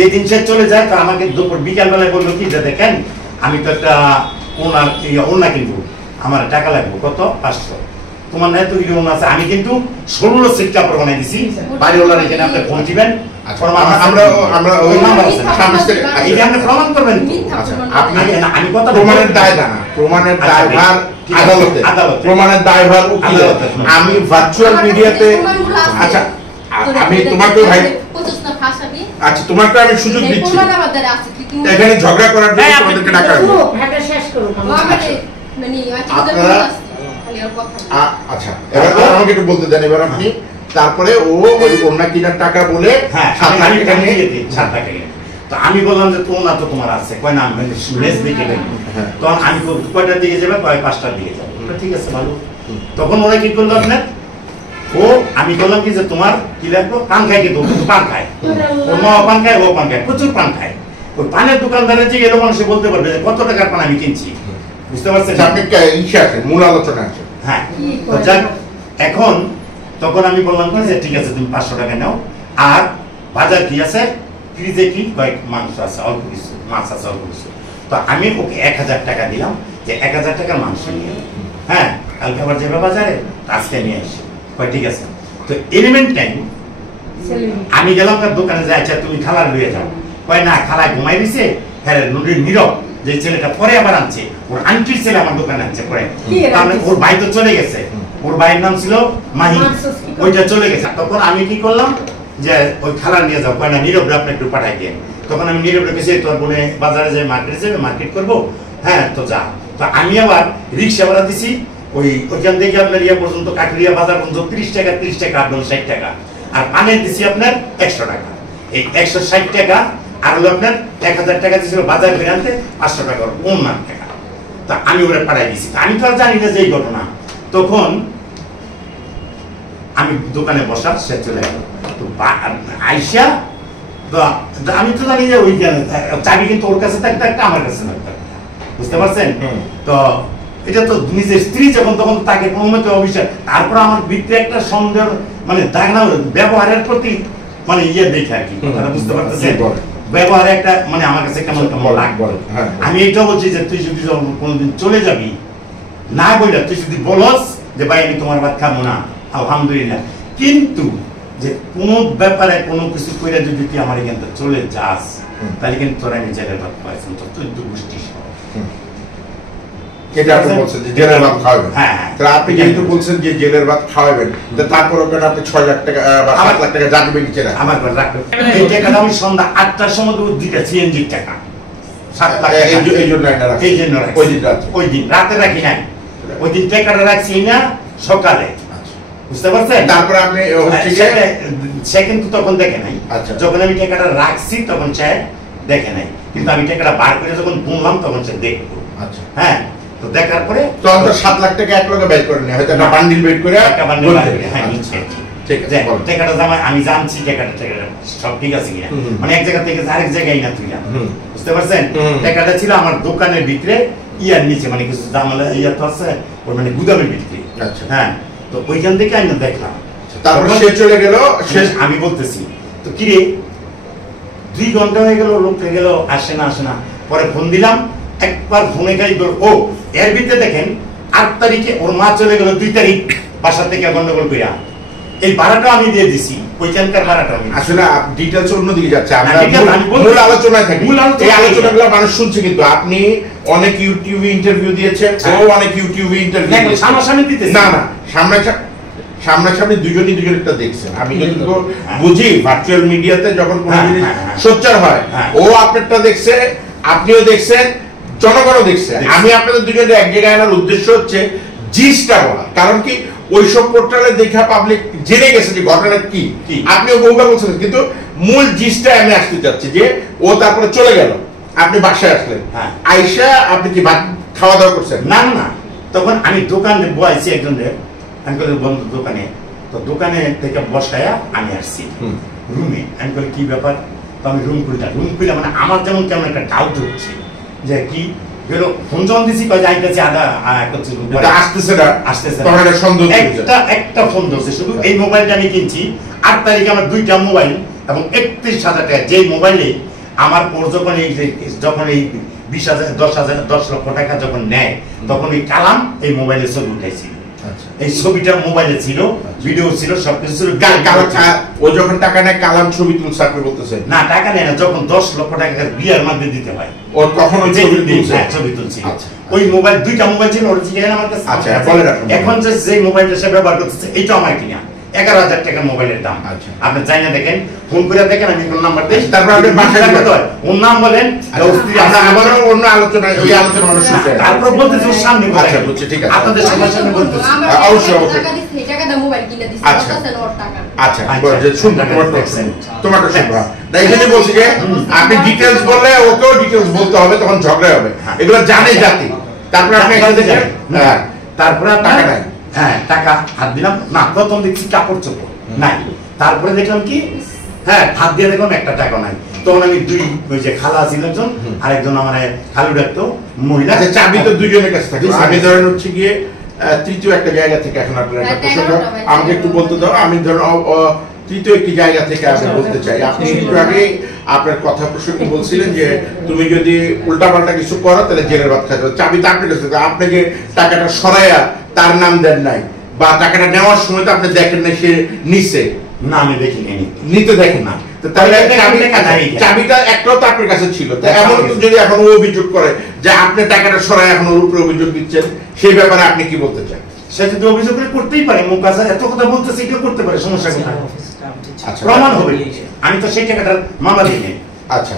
যেদিন সে চলে যায় তো আমাকে দুপুর বিকালবেলায় বললো কি যে দেখেন আমি তো একটা ওনা কিনবো, আমার টাকা লাগবে কত 500, তোমার না এতগুলি ওনা আছে, আমি কিন্তু 16 সেট কাপড় বানাই দিছি, বাড়িওয়ালার এখানে আপনি ফোন দিবেন, প্রমাণ করবেন। আমি কথা প্রমাণের দায় না, প্রমাণের দায়ভার আদালতে, প্রমাণের দায়ভার উকিলের। আমি ভার্চুয়াল মিডিয়াতে আচ্ছা আমি তোমাকে ভাই আচ্ছা তোমাকে আমি সুযোগ দিচ্ছি এখানে ঝগড়া করার জন্য তোমাদেরকে ডাকা হলো। আচ্ছা এবার আমাকে একটু বলতে দেন এবার আপনি। তারপরে ও ওই ওনা কিনার টাকা বলে 7 লাখ টাকা নিয়ে 7 টাকা নিয়ে তো আমি বললাম যে তো না তো তোমার আছে, কয় না আমি মেজ দিকে গেলাম, তো আমি কয়টার দিকে যাবে, কয় 5টার দিকে যাবে, ঠিক আছে ভালো। তখন ওরা কি করলো আপনার ও আমি বললাম কি যে তোমার কি লাগবে, পান খাই, কিন্তু পান খায়, ও মা পান খায়, ও পান খায়, প্রচুর পান খায়। ওই পানের দোকানদারে যে এলো মানুষ বলতে পারবে যে কত টাকার পান আমি কিনছি, বুঝতে পারছেন? আপনি ইসে আছে মূল আলোচনা আছে। হ্যাঁ তো যাক এখন তখন আমি বললাম যে ঠিক আছে তুমি 500 টাকা নাও, আর বাজার কি আছে, ফ্রিজে কি কয়েক মাংস আছে, অল্প কিছু মাছ আছে, অল্প কিছু। তো আমি ওকে 1000 টাকা দিলাম যে 1000 টাকার মাংস নিয়ে, হ্যাঁ কালকে আবার যাবে বাজারে, আজকে নিয়ে আসি, ঠিক আছে। তো এলিমেন্ট টাইম আমি গেলাম তার দোকানে, যে আচ্ছা তুমি খালার লইয়ে যাও, কয় না খালায় ঘুমাই দিছে, হ্যাঁ নীরব যে ছেলেটা পরে আবার আনছে, ওর আন্টির ছেলে আমার দোকানে আনছে পরে, ওর ভাই তো চলে গেছে, ওর ভাইয়ের নাম ছিল মাহি, ওইটা চলে গেছে। তখন আমি কি করলাম যে ওই খালা নিয়ে যাও, কয় না নীরব আপনি একটু পাঠাই দিয়ে। তখন আমি নীরব রেখেছি, তোর বোনে বাজারে যাই মার্কেটে যাবে, মার্কেট করবো, হ্যাঁ তো যা। তো আমি আবার রিক্সা ভাড়া দিছি ওইখান থেকে আপনার ইয়ে পর্যন্ত কাকরিয়া বাজার পর্যন্ত 30 টাকা 30 টাকা, আপনার 60 টাকা, আর পানের দিছি আপনার 100 টাকা, এই 160 টাকা আর হলো আপনার 1000 টাকা দিয়েছিল বাজার করে আনতে, 500 টাকা অন্য টাকা। তা আমি ওরা পাঠাই দিছি, আমি তো আর জানি না যে এই ঘটনা। তখন আমি দোকানে বসা, সে চলে গেল, তো আইসা আমি তো জানি যে ওই চাবি কিন্তু ওর কাছে থাকতে একটা আমার কাছে থাকতে, বুঝতে পারছেন? তো এটা তো নিজের স্ত্রী যখন, তখন তাকে কোনো মতে অবিশ্বাস, তারপর আমার ভিতরে একটা সন্দেহ মানে দাগনা ব্যবহারের প্রতি মানে ইয়ে দেখে আর কি, বুঝতে পারতেছেন? ব্যবহারে একটা মানে আমার কাছে কেমন কেমন লাগবে। আমি এইটা বলছি যে তুই যদি কোনোদিন চলে যাবি না বইলা, তুই যদি বলস যে ভাই আমি তোমার ভাত খাবো না, আলহামদুলিল্লাহ, কিন্তু যে কোনো ব্যাপারে কোনো কিছু করে যদি তুই আমার এখান থেকে চলে যাস, তাহলে কিন্তু তোরা আমি জেলের ভাত পাইছেন, তোর তুই তো গোষ্ঠী এটা আপনি বলছেন যে জেলের ভাত খাওয়াবেন। তাহলে আপনি যেহেতু বলছেন যে জেলের ভাত খাওয়াবেন, তারপর ওখানে আপনি 6 লাখ টাকা বা 7 লাখ টাকা যাবে নিচে না আমার করে রাখবেন। এই টাকাটা আমি সন্ধ্যা 8টার সময় তো দিতে সিএনজির টাকা 7 লাখ, এই জন্য এই জন্য ওই দিন রাতে রাখি নাই, ওই দিন টাকাটা রাখছি না সকালে, বুঝতে পারছেন? তারপরে আপনি সে কিন্তু তখন দেখে নাই, যখন আমি টাকাটা রাখছি তখন সে দেখে নাই, কিন্তু আমি টাকাটা বার করে যখন বললাম তখন সে দেখবো। হ্যাঁ তো দেখার পরে তো 7 লাখ টাকা এক লগে বের করে নেয়, হয়তো একটা বান্ডিল বের করে একটা বান্ডিল বের করে, হ্যাঁ ঠিক আছে। টাকাটা জামা আমি জানছি টাকাটা সব ঠিক আছে কিনা, মানে এক জায়গা থেকে আরেক জায়গায় না তুই না, বুঝতে পারছেন? টাকাটা ছিল আমার দোকানের ভিতরে ইয়ার নিচে, মানে কিছু জামালা ইয়া তো আছে ওর মানে গুদামের ভিতরে। হ্যাঁ তো ওইখান থেকে আমি দেখলাম, তারপর সে চলে গেল। শেষ আমি বলতেছি তো কিরে 2 ঘন্টা হয়ে গেল, লোকটা গেল, আসে না। পরে ফোন দিলাম, একবার ফোনে গাই ও এর ভিতরে দেখেন 8 তারিখে ওর মা চলে গেল, 2 তারিখ বাসা থেকে গন্ডগোল কইরা এই ভাড়াটা আমি দিয়ে দিছি, ওইখানকার ভাড়াটা আমি। আসলে ডিটেইলস অন্যদিকে যাচ্ছে, আমরা মূল আলোচনায় থাকি। এই আলোচনাগুলো মানুষ শুনছে, কিন্তু আপনি অনেক ইউটিউবে ইন্টারভিউ দিয়েছেন, ও অনেক ইউটিউবে ইন্টারভিউ দিয়েছে, সামনাসামনি দিতেছে না সামনাসামনি দুজনটা দেখছেন। আমি যতটুকু বুঝি ভার্চুয়াল মিডিয়াতে যখন কোনো জিনিস সোচ্চার হয়, ও আপনারটা দেখছে, আপনিও দেখছেন, জনগণও দেখছে। আমি আপনাদের দুজনের এক জায়গায় আনার উদ্দেশ্য হচ্ছে জিসটা বলা, কারণ কি ওইসব পোর্টালে দেখা পাবলিক জেনে গেছে যে ঘটনা কি। আপনিও বহুবার বলছেন, কিন্তু মূল জিসটা আমি আসতে চাচ্ছি যে ও তারপরে চলে গেল, আপনি বাসায় আসলেন, আইসা আপনি কি ভাত খাওয়া দাওয়া করছেন? না তখন আমি দোকানে বসেছি একজনের, আমি বলি বন্ধু দোকানে, তো দোকানে থেকে বসায়া আমি আসছি রুমে। আমি বলি কি ব্যাপার, তো আমি রুম খুলে মানে আমার যেমন কেমন একটা ডাউট হচ্ছে যে কি বেরো, ফোন যখন দিছি কয় যাইতেছে আসতেছে না, একটা ফোন ধরছে শুধু। এই মোবাইলটা আমি কিনছি 8 তারিখে, আমার 2টা মোবাইল এবং 31,000 টাকা, যে মোবাইলে আমার ওর যখন এই 20,000 10 লক্ষ টাকা যখন নেয় তখন এই কালাম এই মোবাইলে ছবি উঠাইছিল। এই ছবিটা মোবাইলে ছিল, ভিডিও ছিল, সবকিছু ছিল। ও যখন টাকা নেয় কালাম ছবি তুলছে আপনি বলতেছেন? না, টাকা নেয় না, যখন 10 লক্ষ টাকা বিয়ার মধ্যে দিতে হয় ও তখন ওই ছবি তুলছে। ওই মোবাইল, দুইটা মোবাইল ছিল, অরিজিনাল আমার কাছে। আচ্ছা, বলে রাখুন। এখন যে মোবাইলটা সে ব্যবহার করতেছে এটা আমার কিনা 11,000 টাকা মোবাইলের দাম। আপনি চাই না দেখেন, ফোন করে দেখেন, আমি কোন নাম্বার দেই, তারপর আপনি বাসায় যেতে হয়, ওর নাম বলেন, আমরা আবারও অন্য আলোচনা, ওই আলোচনা আমরা শুনতে। তারপর বলতেছি ওর সামনে বলেন। আচ্ছা, বুঝছি, ঠিক আছে, আপনাদের সামনে বলতেছি। অবশ্যই অবশ্যই। টাকা দাও, মোবাইল কিনে দিছি, আচ্ছা বলতেছেন ওর টাকা। আচ্ছা, যে শুনবেন তোমারটা শুনবা। তাই এখানে বলছি যে আপনি ডিটেইলস বললে ওকেও ডিটেইলস বলতে হবে, তখন ঝগড়া হবে। এগুলো জানে জাতি। তারপর আপনি এখান থেকে তারপরে টাকা নাই। হ্যাঁ, টাকা হাত দিলাম না, প্রথম দেখছি কাপড় চোপড় নাই। তারপরে দেখলাম কি, হ্যাঁ, হাত দিয়ে দেখলাম একটা টাকা নাই। তখন আমি দুই, ওই যে খালা ছিল একজন, আরেকজন আমার খালু ডাকতো মহিলা। চাবি তো দুজনের কাছে থাকে। আমি ধরেন হচ্ছে গিয়ে তৃতীয় একটা জায়গা থেকে, এখন আপনার একটা প্রশ্ন আমাকে একটু বলতে দাও। আমি ধরেন তৃতীয় একটি জায়গা থেকে আমি বলতে চাই, আপনি একটু আগে আপনার কথা প্রসঙ্গে বলছিলেন যে তুমি যদি উল্টাপাল্টা কিছু করো তাহলে জেলের ভাত খাতে হবে। চাবি তো আপনার কাছে, আপনি যে টাকাটা সরাইয়া তার নাম দেন নাই, বা টাকাটা নেওয়ার সময় তো আপনি দেখেন না সে নিছে? না, আমি দেখিনি, নিতে দেখেন না। তাহলে চাবিটা একটাও তো আপনার কাছে ছিল। এমন যদি এখন ও অভিযোগ করে যে আপনি টাকাটা সরাই এখন ওর উপরে অভিযোগ দিচ্ছেন, সেই ব্যাপারে আপনি কি বলতে চান? সে যদি অভিযোগ করে করতেই পারে, মুখ কাছে এত কথা বলতেছে, কেউ করতে পারে, সমস্যা কোথায়? প্রমাণ হবে। আমি তো সেই টাকাটার মামলা দিই। আচ্ছা,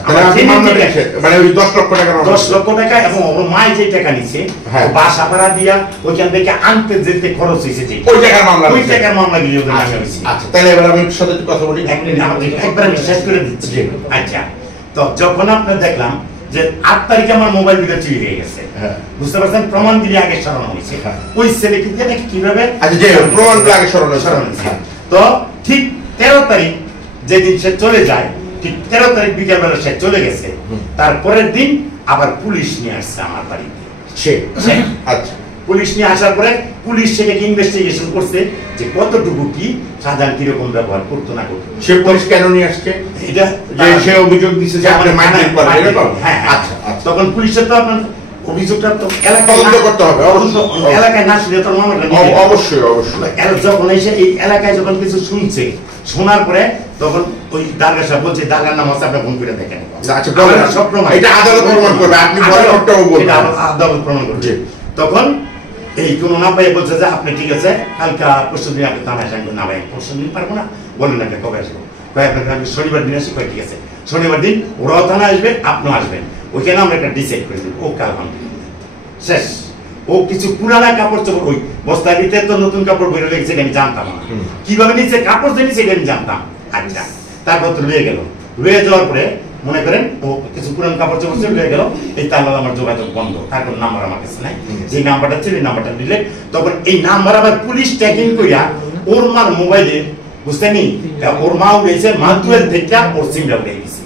মানে ওই 10 লক্ষ টাকা, 10 লক্ষ টাকা, এবং ওর মা যে টাকা নিছে, বাসা ভাড়া দিয়া ওইখান থেকে আনতে যেতে খরচ হয়েছে, যে ওই টাকার মামলা, ওই টাকার মামলা গিয়ে ওদের নামে হয়েছে। আচ্ছা, তাহলে এবার আমি সাথে একটু কথা বলি, একবার আমি শেষ করে দিচ্ছি। আচ্ছা, তো যখন আপনার দেখলাম যে 8 তারিখে আমার মোবাইল বিল চুরি হয়ে গেছে, বুঝতে পারছেন, প্রমাণ দিলে আগে সরানো হয়েছে। ওই ছেলে কিন্তু নাকি কিভাবে, আচ্ছা, যে প্রমাণ দিলে আগে সরানো হয়েছে। তো ঠিক 13 তারিখ যেদিন সে চলে যায়, ঠিক 13 তারিখ বিকেলবেলা সে চলে গেছে। তারপরের দিন আবার পুলিশ নিয়ে আসছে আমার বাড়িতে। আচ্ছা, পুলিশ নিয়ে আসার পরে পুলিশ সেটাকে ইনভেস্টিগেশন করছে যে কতটুকু কি সাধারণ কিরকম ব্যবহার করতো না করতো। সে পুলিশ কেন নিয়ে আসছে? এটা যে সে অভিযোগ দিচ্ছে যে আপনি মাইন্ড করে এরকম। হ্যাঁ, আচ্ছা, তখন পুলিশের তো আপনার অভিযোগটা তো তদন্ত করতে হবে, এলাকায় না শুনে তোর মামলাটা অবশ্যই অবশ্যই। যখন এসে এই এলাকায় যখন কিছু শুনছে, শোনার পরে তখন ওই দারগা সাহেব বলছে, দারগার নাম আছে, আপনি ফোন করে দেখেন। আচ্ছা, সব প্রমাণ, এটা আদালত প্রমাণ করবে, আপনি আদালত প্রমাণ করবে। তখন এই কোনো না পাই বলছে যে আপনি ঠিক আছে, কালকা পরশু দিন আপনি থানায় আসবেন। না ভাই, পরশু দিন পারবো না, বলেন না কবে আসবো? আপনাকে শনিবার দিন আসি। ঠিক আছে, শনিবার দিন ওরাও থানা আসবে, আপনিও আসবেন, ওইখানে আমরা একটা ডিসাইড করে দেবো। ও আলহামদুলিল্লাহ শেষ। ও কিছু পুরানা কাপড় চোপড়, ওই বস্তার ভিতরে তো নতুন কাপড় বেরো লেগেছে, আমি জানতাম না কিভাবে নিচে কাপড় যে নিচে আমি জানতাম। আচ্ছা, তারপর তো লুয়ে গেল। লুয়ে যাওয়ার পরে মনে করেন ও কিছু পুরান কাপড় চোপড় লুয়ে গেল। এই তার আমার যোগাযোগ বন্ধ, তার কোনো নাম্বার আমার কাছে নাই। যে নাম্বারটা ছিল এই নাম্বারটা দিলে তখন এই নাম্বার আবার পুলিশ ট্র্যাকিং করিয়া ওর মার মোবাইলে, বুঝতেনি, ওর মা উঠেছে মাতুয়েল থেকে ওর সিমটা উঠে গেছে।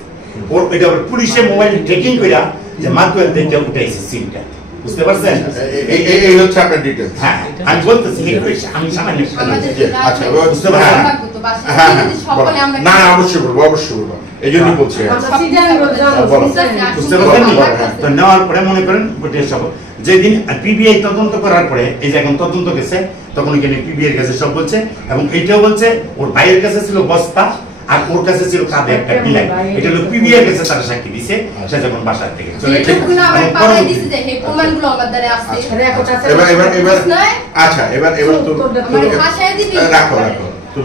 ওর এটা আবার পুলিশের মোবাইল ট্র্যাকিং করিয়া যে মাতুয়েল থেকে উঠেছে সিমটা, বুঝতে পারছেন? এই হচ্ছে আপনার ডিটেইলস। হ্যাঁ, আমি বলতেছি আমি সামান্য। আচ্ছা, বুঝতে পারছেন? হ্যাঁ, না না, অবশ্যই বলবো, অবশ্যই বলবো, এই জন্যই বলছি। বুঝতে পারছেন? তো নেওয়ার পরে মনে করেন সব যেদিন পিবিআই তদন্ত করার পরে, এই যে এখন তদন্ত গেছে, তখন এখানে পিবিআই এর কাছে সব বলছে, এবং এইটাও বলছে ওর ভাইয়ের কাছে ছিল বস্তা, আর ওর কাছে ছিল কাঁধে একটা বিলাই। এটা হলো পিবিআই এর কাছে তারা সাক্ষী দিছে। সে যখন বাসার থেকে চলে গেছে, এবার আচ্ছা, এবার তো রাখো রাখো